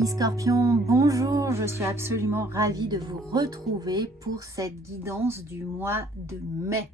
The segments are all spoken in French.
Amis Scorpions, bonjour, je suis absolument ravie de vous retrouver pour cette guidance du mois de mai.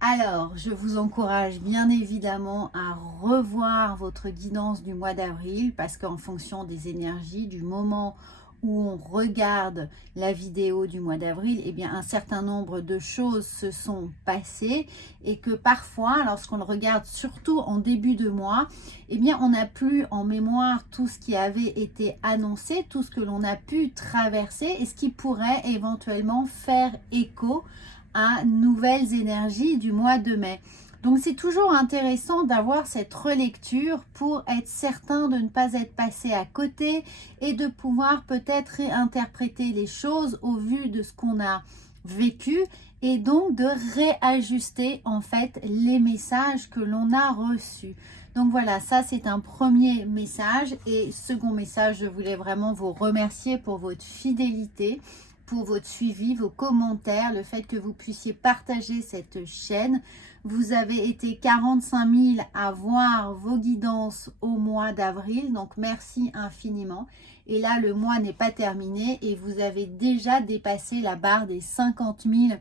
Alors, je vous encourage bien évidemment à revoir votre guidance du mois d'avril parce qu'en fonction des énergies, du moment où on regarde la vidéo du mois d'avril, eh bien un certain nombre de choses se sont passées et que parfois, lorsqu'on le regarde surtout en début de mois, eh bien on n'a plus en mémoire tout ce qui avait été annoncé, tout ce que l'on a pu traverser et ce qui pourrait éventuellement faire écho à nouvelles énergies du mois de mai. Donc c'est toujours intéressant d'avoir cette relecture pour être certain de ne pas être passé à côté et de pouvoir peut-être réinterpréter les choses au vu de ce qu'on a vécu et donc de réajuster en fait les messages que l'on a reçus. Donc voilà, ça c'est un premier message. Et second message, je voulais vraiment vous remercier pour votre fidélité, pour votre suivi, vos commentaires, le fait que vous puissiez partager cette chaîne. Vous avez été 45 000 à voir vos guidances au mois d'avril, donc merci infiniment. Et là, le mois n'est pas terminé et vous avez déjà dépassé la barre des 50 000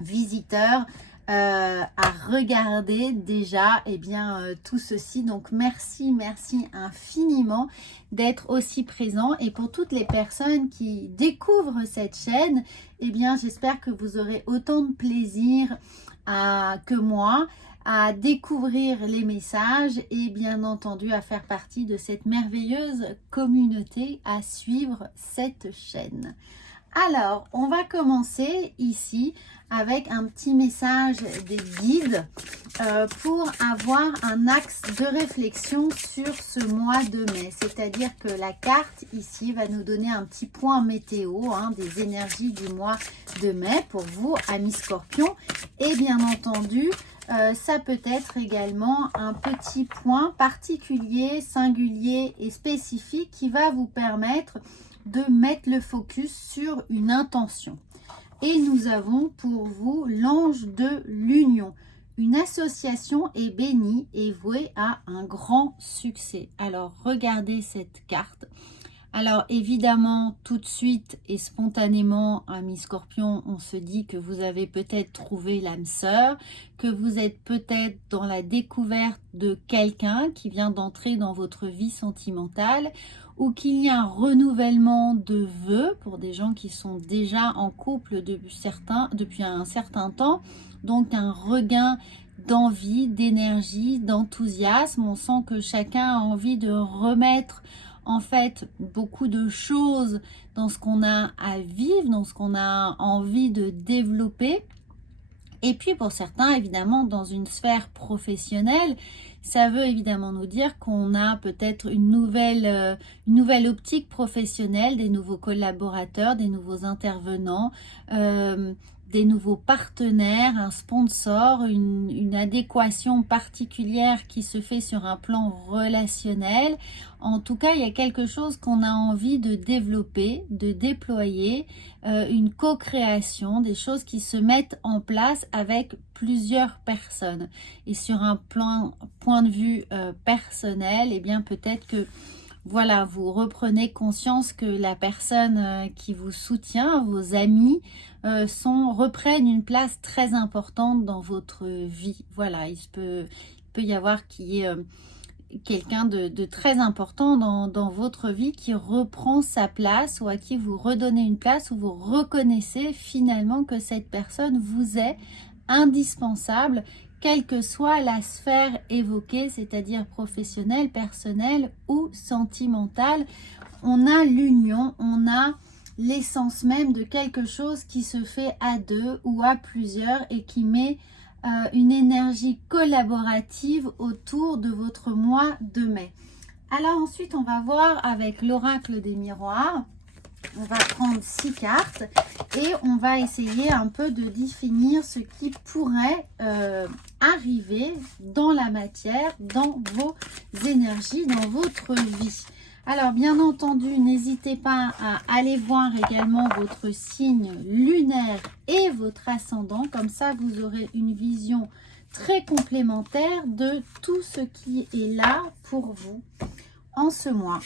visiteurs à regarder déjà tout ceci. Donc merci infiniment d'être aussi présent. Et pour toutes les personnes qui découvrent cette chaîne, j'espère que vous aurez autant de plaisir que moi à découvrir les messages et bien entendu à faire partie de cette merveilleuse communauté, à suivre cette chaîne. Alors, on va commencer ici avec un petit message des guides pour avoir un axe de réflexion sur ce mois de mai. C'est-à-dire que la carte ici va nous donner un petit point météo des énergies du mois de mai pour vous, amis Scorpions. Et bien entendu, ça peut être également un petit point particulier, singulier et spécifique qui va vous permettre de mettre le focus sur une intention. Et nous avons pour vous l'ange de l'union. Une association est bénie et vouée à un grand succès. Alors regardez cette carte. Alors évidemment, tout de suite et spontanément, amis Scorpions, on se dit que vous avez peut-être trouvé l'âme sœur, que vous êtes peut-être dans la découverte de quelqu'un qui vient d'entrer dans votre vie sentimentale, ou qu'il y a un renouvellement de vœux pour des gens qui sont déjà en couple depuis un certain temps. Donc un regain d'envie, d'énergie, d'enthousiasme. On sent que chacun a envie de remettre en fait beaucoup de choses dans ce qu'on a à vivre, dans ce qu'on a envie de développer. Et puis pour certains, évidemment, dans une sphère professionnelle, ça veut évidemment nous dire qu'on a peut-être une nouvelle optique professionnelle, des nouveaux collaborateurs, des nouveaux intervenants, des nouveaux partenaires, un sponsor, une adéquation particulière qui se fait sur un plan relationnel. En tout cas, il y a quelque chose qu'on a envie de développer, de déployer, une co-création, des choses qui se mettent en place avec plusieurs personnes. Et sur un point de vue personnel, peut-être que voilà, vous reprenez conscience que la personne qui vous soutient, vos amis, reprennent une place très importante dans votre vie. Voilà, il peut y avoir qu'il y ait quelqu'un de très important dans votre vie qui reprend sa place ou à qui vous redonnez une place, où vous reconnaissez finalement que cette personne vous est indispensable, quelle que soit la sphère évoquée, c'est-à-dire professionnelle, personnelle ou sentimentale. On a l'union, on a l'essence même de quelque chose qui se fait à deux ou à plusieurs et qui met une énergie collaborative autour de votre mois de mai. Alors ensuite, on va voir avec l'oracle des miroirs. On va prendre 6 cartes et on va essayer un peu de définir ce qui pourrait arriver dans la matière, dans vos énergies, dans votre vie. Alors bien entendu, n'hésitez pas à aller voir également votre signe lunaire et votre ascendant. Comme ça, vous aurez une vision très complémentaire de tout ce qui est là pour vous en ce mois.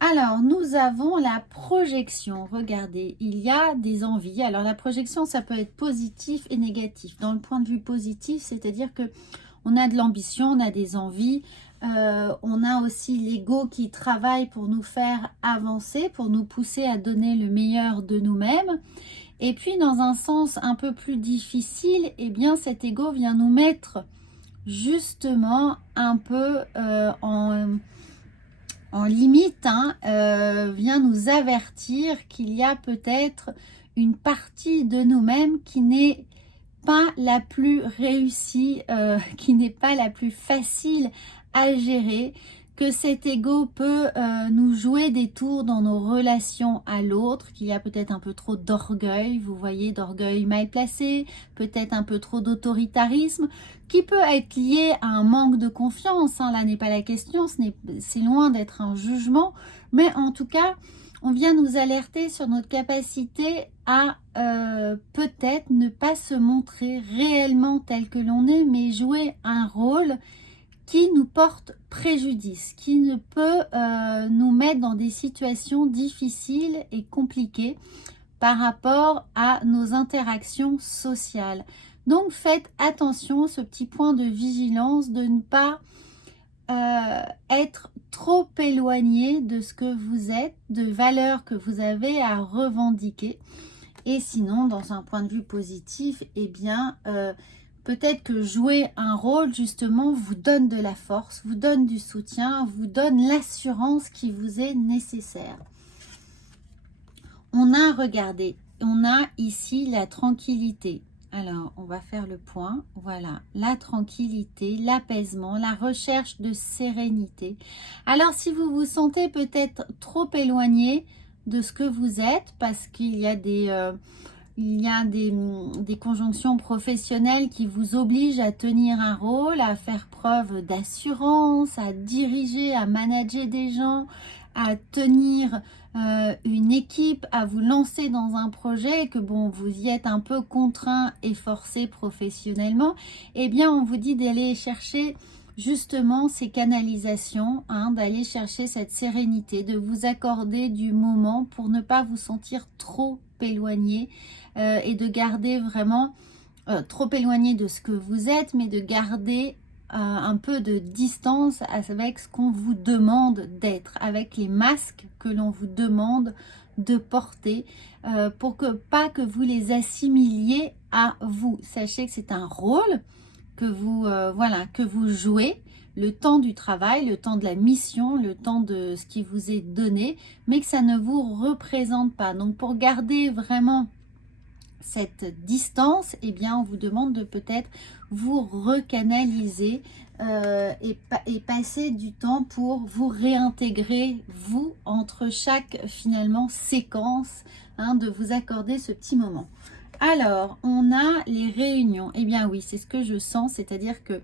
Alors, nous avons la projection. Regardez, il y a des envies. Alors, la projection, ça peut être positif et négatif. Dans le point de vue positif, c'est-à-dire que on a de l'ambition, on a des envies. On a aussi l'ego qui travaille pour nous faire avancer, pour nous pousser à donner le meilleur de nous-mêmes. Et puis, dans un sens un peu plus difficile, eh bien, cet ego vient nous mettre justement un peu en limite, hein, vient nous avertir qu'il y a peut-être une partie de nous-mêmes qui n'est pas la plus réussie, qui n'est pas la plus facile à gérer, que cet ego peut nous jouer des tours dans nos relations à l'autre, qu'il y a peut-être un peu trop d'orgueil, vous voyez, d'orgueil mal placé, peut-être un peu trop d'autoritarisme, qui peut être lié à un manque de confiance, hein. Là n'est pas la question, c'est loin d'être un jugement, mais en tout cas, on vient nous alerter sur notre capacité à peut-être ne pas se montrer réellement tel que l'on est, mais jouer un rôle qui nous porte préjudice, qui ne peut nous mettre dans des situations difficiles et compliquées par rapport à nos interactions sociales. Donc faites attention, ce petit point de vigilance, de ne pas être trop éloigné de ce que vous êtes, de valeurs que vous avez à revendiquer. Et sinon, dans un point de vue positif, eh bien, peut-être que jouer un rôle, justement, vous donne de la force, vous donne du soutien, vous donne l'assurance qui vous est nécessaire. On a, regardé, on a ici la tranquillité. Alors, on va faire le point. Voilà, la tranquillité, l'apaisement, la recherche de sérénité. Alors, si vous vous sentez peut-être trop éloigné de ce que vous êtes, parce qu'il y a des conjonctions professionnelles qui vous obligent à tenir un rôle, à faire preuve d'assurance, à diriger, à manager des gens, à tenir une équipe, à vous lancer dans un projet et que bon, vous y êtes un peu contraint et forcé professionnellement, eh bien on vous dit d'aller chercher justement ces canalisations, hein, d'aller chercher cette sérénité, de vous accorder du moment pour ne pas vous sentir trop éloigné et de garder vraiment trop éloigné de ce que vous êtes, mais de garder un peu de distance avec ce qu'on vous demande d'être, avec les masques que l'on vous demande de porter pour que pas que vous les assimiliez à vous. Sachez que c'est un rôle que vous, voilà, que vous jouez, le temps du travail, le temps de la mission, le temps de ce qui vous est donné, mais que ça ne vous représente pas. Donc pour garder vraiment cette distance, eh bien, on vous demande de peut-être vous recanaliser et passer du temps pour vous réintégrer, vous, entre chaque, finalement, séquence, hein, de vous accorder ce petit moment. Alors, on a les réunions. Eh bien oui, c'est ce que je sens, c'est-à-dire que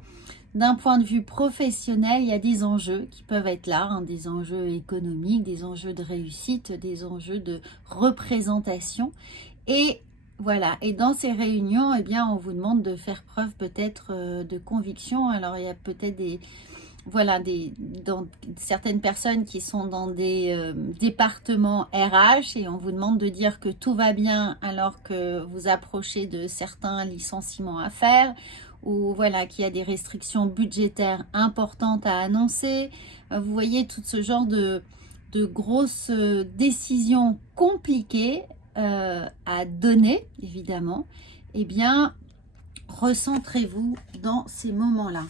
d'un point de vue professionnel, il y a des enjeux qui peuvent être là, hein, des enjeux économiques, des enjeux de réussite, des enjeux de représentation. Et voilà, et dans ces réunions, eh bien, on vous demande de faire preuve peut-être de conviction. Alors, il y a peut-être certaines personnes qui sont dans des départements RH et on vous demande de dire que tout va bien alors que vous approchez de certains licenciements à faire, ou voilà, qu'il y a des restrictions budgétaires importantes à annoncer. Vous voyez tout ce genre de grosses décisions compliquées à donner, évidemment. Eh bien, recentrez-vous dans ces moments-là.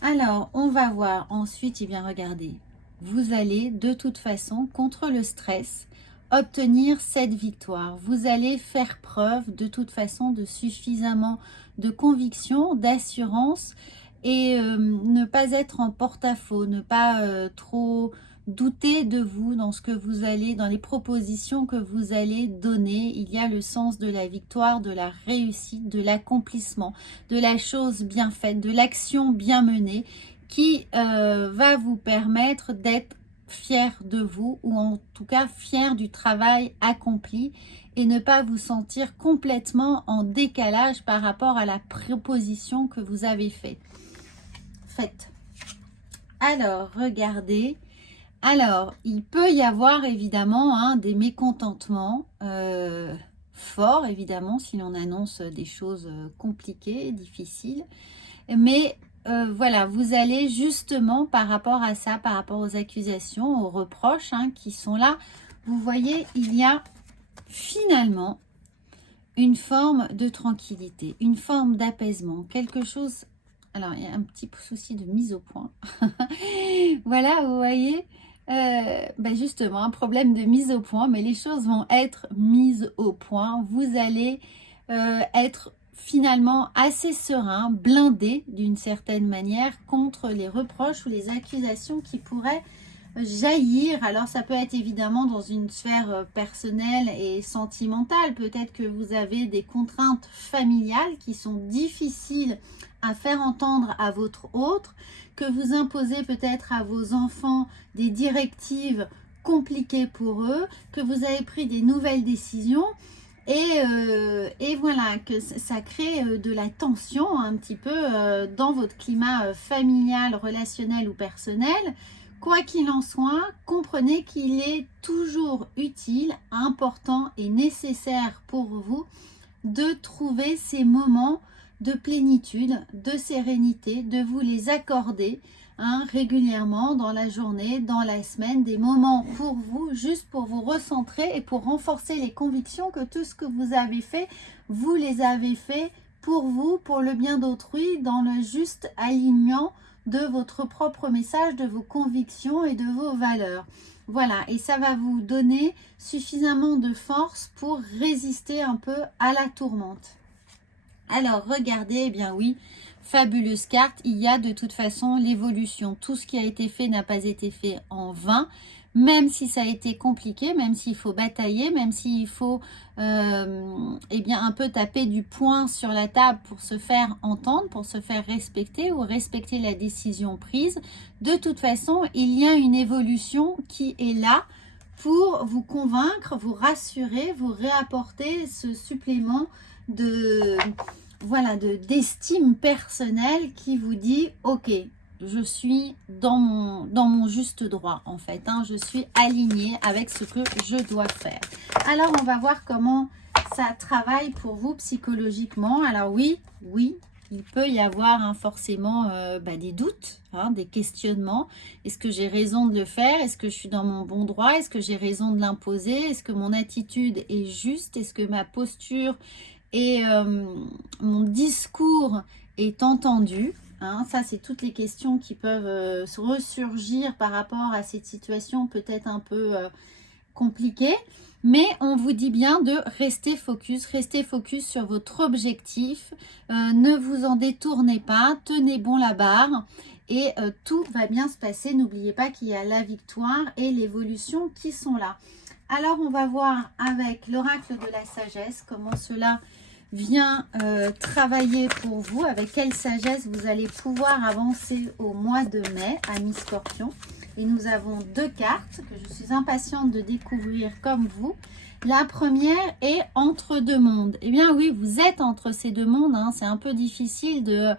Alors, on va voir ensuite, eh bien, regardez, vous allez de toute façon, contre le stress, obtenir cette victoire. Vous allez faire preuve de toute façon de suffisamment de conviction, d'assurance et ne pas être en porte-à-faux, ne pas trop douter de vous dans ce que vous allez, dans les propositions que vous allez donner. Il y a le sens de la victoire, de la réussite, de l'accomplissement, de la chose bien faite, de l'action bien menée qui va vous permettre d'être fier de vous ou en tout cas fier du travail accompli et ne pas vous sentir complètement en décalage par rapport à la proposition que vous avez faite. Alors, regardez. Alors, il peut y avoir évidemment des mécontentements forts, évidemment, si l'on annonce des choses compliquées, difficiles. Mais voilà, vous allez justement par rapport à ça, par rapport aux accusations, aux reproches qui sont là, vous voyez, il y a finalement une forme de tranquillité, une forme d'apaisement, quelque chose. Alors, il y a un petit souci de mise au point. Voilà, vous voyez, justement, un problème de mise au point, mais les choses vont être mises au point. Vous allez être finalement assez serein, blindé d'une certaine manière contre les reproches ou les accusations qui pourraient jaillir. Alors ça peut être évidemment dans une sphère personnelle et sentimentale. Peut-être que vous avez des contraintes familiales qui sont difficiles à faire entendre à votre autre, que vous imposez peut-être à vos enfants des directives compliquées pour eux, que vous avez pris des nouvelles décisions. Et voilà, que ça crée de la tension un petit peu dans votre climat familial, relationnel ou personnel. Quoi qu'il en soit, comprenez qu'il est toujours utile, important et nécessaire pour vous de trouver ces moments de plénitude, de sérénité, de vous les accorder régulièrement dans la journée, dans la semaine, des moments pour vous, juste pour vous recentrer et pour renforcer les convictions que tout ce que vous avez fait, vous les avez fait pour vous, pour le bien d'autrui, dans le juste alignement de votre propre message, de vos convictions et de vos valeurs. Voilà, et ça va vous donner suffisamment de force pour résister un peu à la tourmente. Alors, regardez, eh bien oui, fabuleuse carte, il y a de toute façon l'évolution. Tout ce qui a été fait n'a pas été fait en vain, même si ça a été compliqué, même s'il faut batailler, même s'il faut un peu taper du poing sur la table pour se faire entendre, pour se faire respecter ou respecter la décision prise. De toute façon, il y a une évolution qui est là pour vous convaincre, vous rassurer, vous réapporter ce supplément d'estime personnelle qui vous dit ok, je suis dans mon juste droit en fait, je suis alignée avec ce que je dois faire. Alors on va voir comment ça travaille pour vous psychologiquement. Alors oui, il peut y avoir forcément des doutes, des questionnements. Est-ce que j'ai raison de le faire? Est-ce que je suis dans mon bon droit? Est-ce que j'ai raison de l'imposer? Est-ce que mon attitude est juste? Est-ce que ma posture et mon discours est entendu? Ça, c'est toutes les questions qui peuvent ressurgir par rapport à cette situation peut-être un peu compliquée. Mais on vous dit bien de rester focus sur votre objectif. Ne vous en détournez pas, tenez bon la barre et tout va bien se passer. N'oubliez pas qu'il y a la victoire et l'évolution qui sont là. Alors, on va voir avec l'oracle de la sagesse comment cela vient travailler pour vous, avec quelle sagesse vous allez pouvoir avancer au mois de mai, amis Scorpion. Et nous avons deux cartes que je suis impatiente de découvrir comme vous. La première est entre deux mondes. Eh bien oui, vous êtes entre ces deux mondes. C'est un peu difficile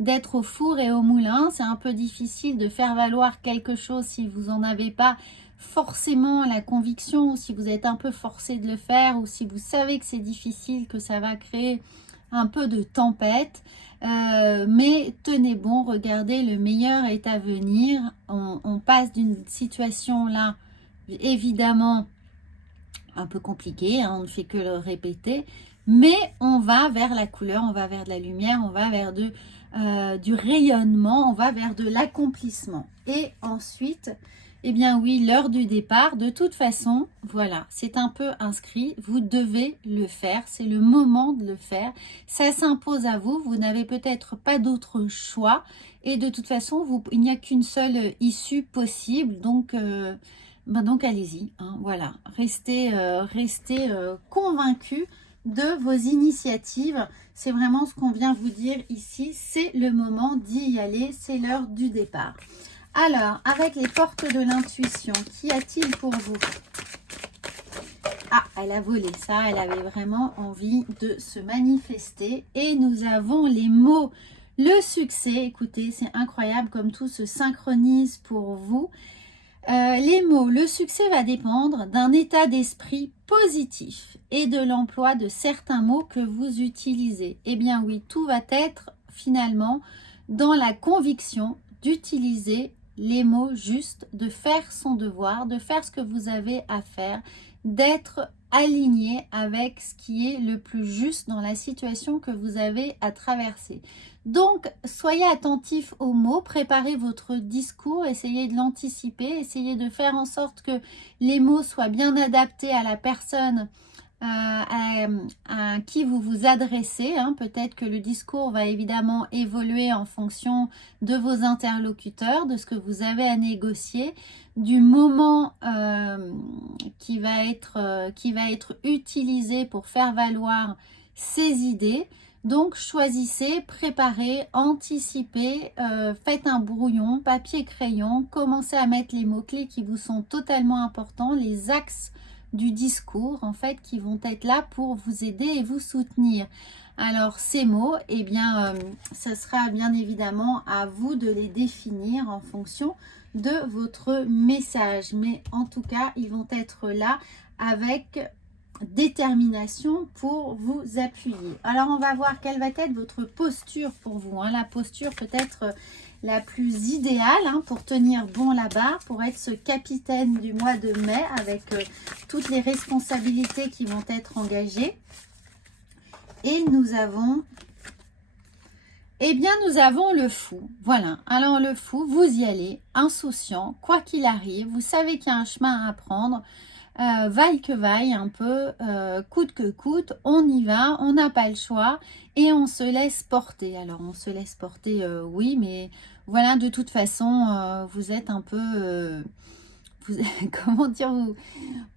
d'être au four et au moulin. C'est un peu difficile de faire valoir quelque chose si vous n'en avez pas forcément la conviction, ou si vous êtes un peu forcé de le faire, ou si vous savez que c'est difficile, que ça va créer un peu de tempête. Mais tenez bon, regardez, le meilleur est à venir. On passe d'une situation là, évidemment, un peu compliquée, on ne fait que le répéter, mais on va vers la couleur, on va vers de la lumière, on va vers du rayonnement, on va vers de l'accomplissement. Et ensuite, eh bien oui, l'heure du départ, de toute façon, voilà, c'est un peu inscrit, vous devez le faire, c'est le moment de le faire, ça s'impose à vous, vous n'avez peut-être pas d'autre choix, et de toute façon, il n'y a qu'une seule issue possible, donc allez-y, voilà, restez convaincus de vos initiatives, c'est vraiment ce qu'on vient vous dire ici, c'est le moment d'y aller, c'est l'heure du départ. Alors, avec les portes de l'intuition, qu'y a-t-il pour vous? Ah, elle a volé ça, elle avait vraiment envie de se manifester. Et nous avons les mots, le succès. Écoutez, c'est incroyable comme tout se synchronise pour vous. Les mots, le succès va dépendre d'un état d'esprit positif et de l'emploi de certains mots que vous utilisez. Eh bien oui, tout va être finalement dans la conviction d'utiliser les mots justes, de faire son devoir, de faire ce que vous avez à faire, d'être aligné avec ce qui est le plus juste dans la situation que vous avez à traverser. Donc, soyez attentifs aux mots, préparez votre discours, essayez de l'anticiper, essayez de faire en sorte que les mots soient bien adaptés à la personne à qui vous vous adressez. Peut-être que le discours va évidemment évoluer en fonction de vos interlocuteurs, de ce que vous avez à négocier, du moment qui va être utilisé pour faire valoir ces idées. Donc, choisissez, préparez, anticipez, faites un brouillon, papier, crayon, commencez à mettre les mots-clés qui vous sont totalement importants, les axes du discours, en fait, qui vont être là pour vous aider et vous soutenir. Alors, ces mots, eh bien, ce sera bien évidemment à vous de les définir en fonction de votre message. Mais en tout cas, ils vont être là avec détermination pour vous appuyer. Alors, on va voir quelle va être votre posture pour vous. La posture peut-être la plus idéale pour tenir bon la barre, pour être ce capitaine du mois de mai avec toutes les responsabilités qui vont être engagées. Et nous avons... Eh bien, nous avons le fou. Voilà. Alors, le fou, vous y allez, insouciant, quoi qu'il arrive. Vous savez qu'il y a un chemin à prendre. Vaille que vaille, un peu, coûte que coûte, on y va, on n'a pas le choix et on se laisse porter. Alors, on se laisse porter, oui, mais voilà, de toute façon, vous êtes un peu... comment dire,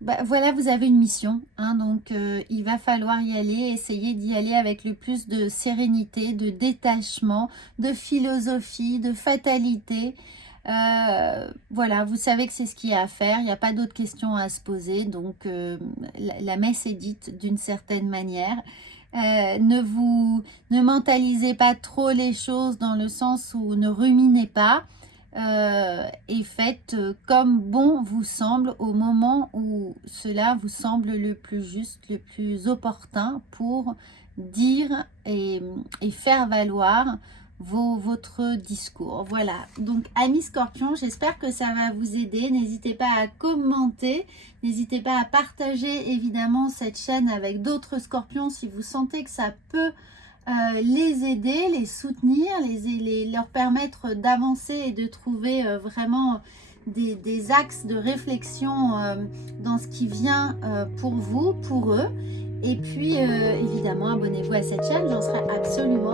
voilà, vous avez une mission, donc il va falloir y aller, essayer d'y aller avec le plus de sérénité, de détachement, de philosophie, de fatalité. Voilà, vous savez que c'est ce qu'il y a à faire, il n'y a pas d'autres questions à se poser, donc la messe est dite d'une certaine manière. Ne mentalisez pas trop les choses dans le sens où ne ruminez pas et faites comme bon vous semble au moment où cela vous semble le plus juste, le plus opportun pour dire et faire valoir votre discours. Voilà, donc amis scorpions, j'espère que ça va vous aider. N'hésitez pas à commenter, n'hésitez pas à partager évidemment cette chaîne avec d'autres scorpions si vous sentez que ça peut les aider, les soutenir, leur permettre d'avancer et de trouver vraiment des axes de réflexion dans ce qui vient pour vous, pour eux. Et puis évidemment, abonnez-vous à cette chaîne, j'en serais absolument